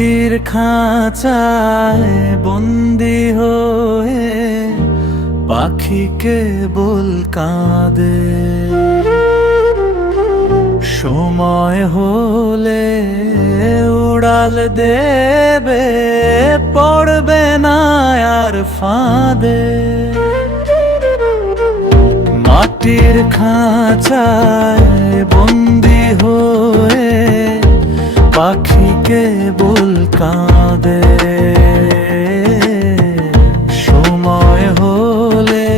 মাটির খাঁচায় বন্দি হয়ে পাখি কেবল কাঁদে। সময় হলে উড়াল দেবে, পড়বে না আর ফাঁদে। মাটির খাঁচায় বন্দি হয়ে পাখি কেবল কাঁদে। সময় হলে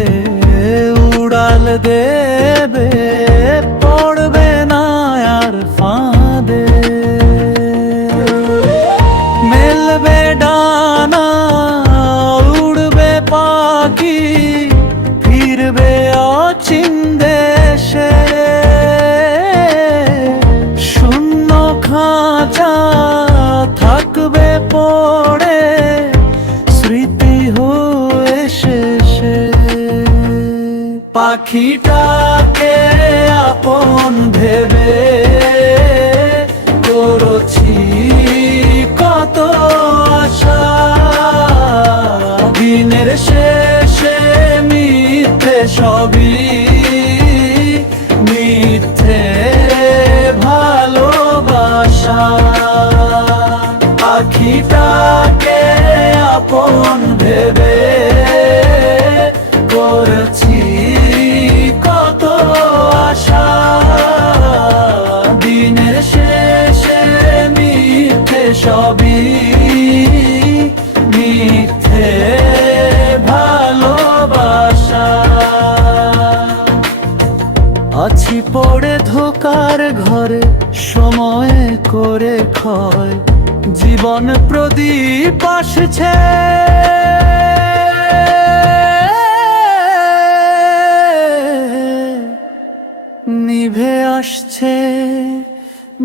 উড়াল দেবে, পড়বে না আর ফাঁদে। মেলবে ডানা, উড়বে পাখি, ফিরবে অচিন দেশে। শূন্য খাঁচা থাকবে পড়ে, স্মৃতি হয়ে শেষে। পাখিটাকে আপন ভেবে করেছি কত আশা। দিনের শেষে মিথ্যে সবই, মিথ্যে ভালোবাসা। পাখিটাকে আপন ভেবে করেছি কত আশা। দিনের শেষে মিথ্যে সবই, মিথ্যে ভালোবাসা। আছি পড়ে ধোকার ঘরে, সময় করে ক্ষয়। জীবন প্রদীপ আসছে, নিভে আসছে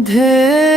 ধে